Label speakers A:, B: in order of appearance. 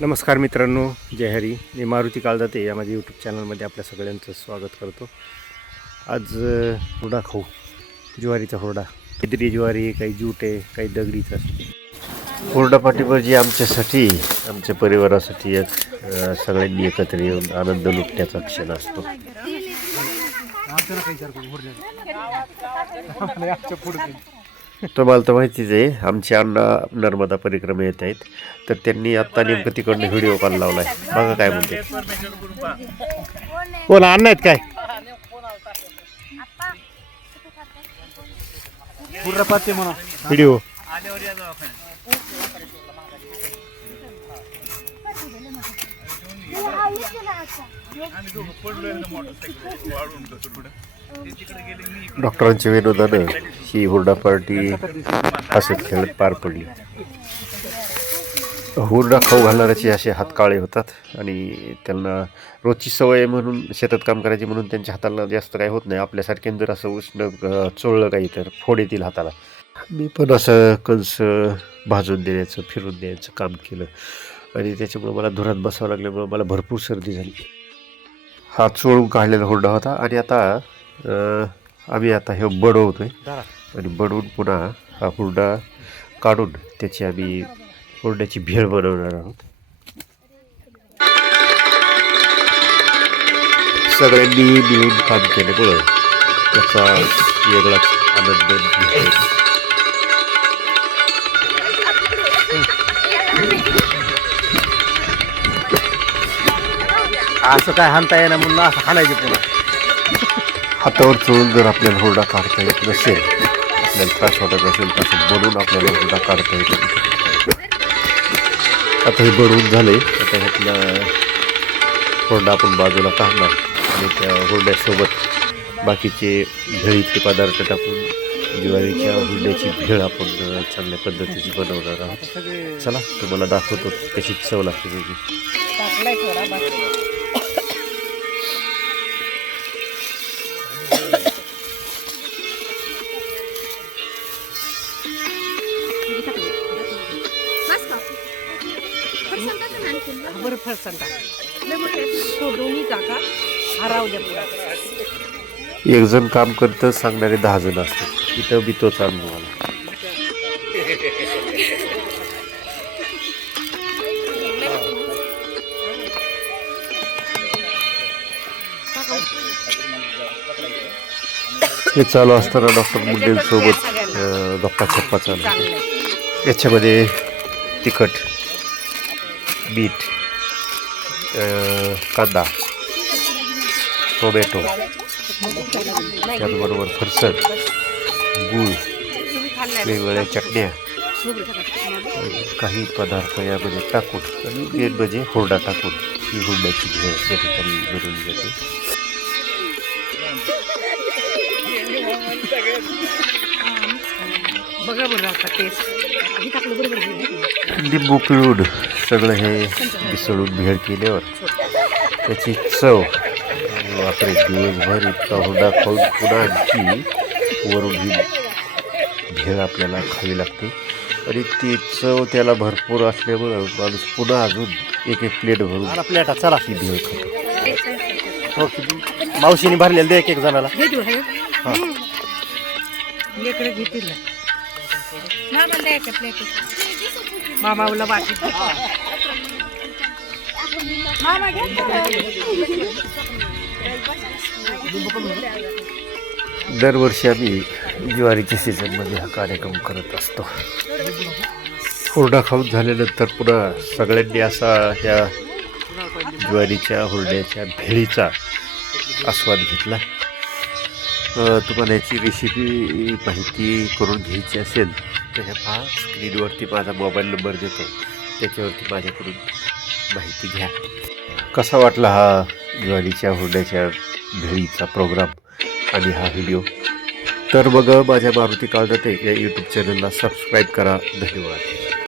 A: नमस्कार मित्रांनो जय हरी. मी मारुती काळदाते या माझ्या यूट्यूब चॅनलमध्ये आपल्या सगळ्यांचं स्वागत करतो. आज हुरडा खाऊ. ज्वारीचा हुरडा. काहीतरी ज्वारी काही जूट आहे काही दगडीच असते. हुरडा पाठीभरजी आमच्यासाठी आमच्या परिवारासाठी एक सगळ्यांनी एकत्र येऊन आनंद लुटण्याचा क्षण असतो. तुम्हाला तर माहितीच आहे आमचे अण्णा नर्मदा परिक्रमा येत आहेत. तर त्यांनी आत्ता नेमकं तिकडनं व्हिडिओ कॉल लावलाय. बघा काय म्हणते. कोण अण्णा आहेत काय? व्हिडिओ. डॉक्टरांच्या विनोदानं ही हुरडा पार्टी खेळ खेळत पार पडली. हुरडा खाऊ घालणाऱ्याचे असे हात काळे होतात आणि त्यांना रोजची सवय म्हणून शेतात काम करायची म्हणून त्यांच्या हाताला जास्त काही होत नाही. आपल्यासारख्यानं जर असं उष्ण चोळलं काही तर फोड येतील हाताला. मी पण असं कंस भाजून देण्याचं फिरून द्यायचं काम केलं. आणि त्याच्यामुळं मला धुरात बसावं लागल्यामुळं मला भरपूर सर्दी झाली. हा चोळून काढलेला हुरडा होता. आणि आता आम्ही आता हे बडवतोय. आणि बडवून पुन्हा हा हुरडा काढून त्याची आम्ही हुरड्याची भेळ बनवणार आहोत सगळ्यांनी मिळून काम केल्यामुळं त्याचा वेगळाच आनंद घेता.
B: असं काय हाणता येणार म्हणून असं हाणायचे पुन्हा
A: हातावर चोळून जर आपल्याला हुरडा काढता येत नसेल आपल्याला त्रास वाटत असेल तसं बनवून आपल्याला सुद्धा काढता येतो. आता हे बनवून झाले. आता ह्यातला हुरडा आपण बाजूला काढणार आणि त्या हुरड्यासोबत बाकीचे भेळीचे पदार्थ टाकून ज्वारीच्या हुरड्याची भेळ आपण चांगल्या पद्धतीची बनवणार आहोत. चला तुम्हाला दाखवतो कशी चव लागते त्याची.
B: बरं फरसाण तो दोन्ही काका हरावल्या पुढे
A: एक जण काम करतं सांगणारे दहा जण असतात. इथं बी तोच अनुभव आला हे चालू असताना डॉक्टर मुंडेंसोबत गप्पा छप्पा चालू. याच्यामध्ये तिखट. अं, कांदा टोमॅटो त्याचबरोबर फरसण गूळ वेगवेगळ्या चटण्या काही पदार्थ यामध्ये टाकून आणि मेन म्हणजे हुरडा टाकून ही हुरड्याची भेळ या ठिकाणी बनवली जाते.
B: बघा आता.
A: लिंबू पिळून. सगळं हे मिसळून भेळ केल्यावर त्याची चव बापरे दिवसभर इतका हुरडा खाऊन पुन्हा आणखी वरून ही भेळ आपल्याला खावी लागते. आणि ती चव त्याला भरपूर असल्यामुळं माणूस पुन्हा अजून एक एक प्लेट भरून
B: प्लेटा चला.
A: ही भेळ खातो.
B: हो मावशीने भरलेलं दे एक एक जणाला. घेतील मामाला वाटी
A: दरवर्षी आम्ही ज्वारीच्या सीझनमध्ये हा कार्यक्रम करत असतो. हुरडा खाऊन झाल्यानंतर पुन्हा सगळ्यांनी असा ह्या ज्वारीच्या हुरड्याच्या भेळीचा आस्वाद घेतला. तुम्हाला याची रेसिपी माहिती करून घ्यायची असेल तर ह्या पहा स्क्रीनवरती माझा मोबाईल नंबर देतो. त्याच्यावरती माझ्याकडून माहिती घ्या. कसा वाटला हा ज्वारीच्या हुरड्याच्या भेळीचा प्रोग्राम आणि हा व्हिडिओ तर मग माझ्या मारुती काळदाते या यूट्यूब चॅनलला सबस्क्राईब करा. धन्यवाद.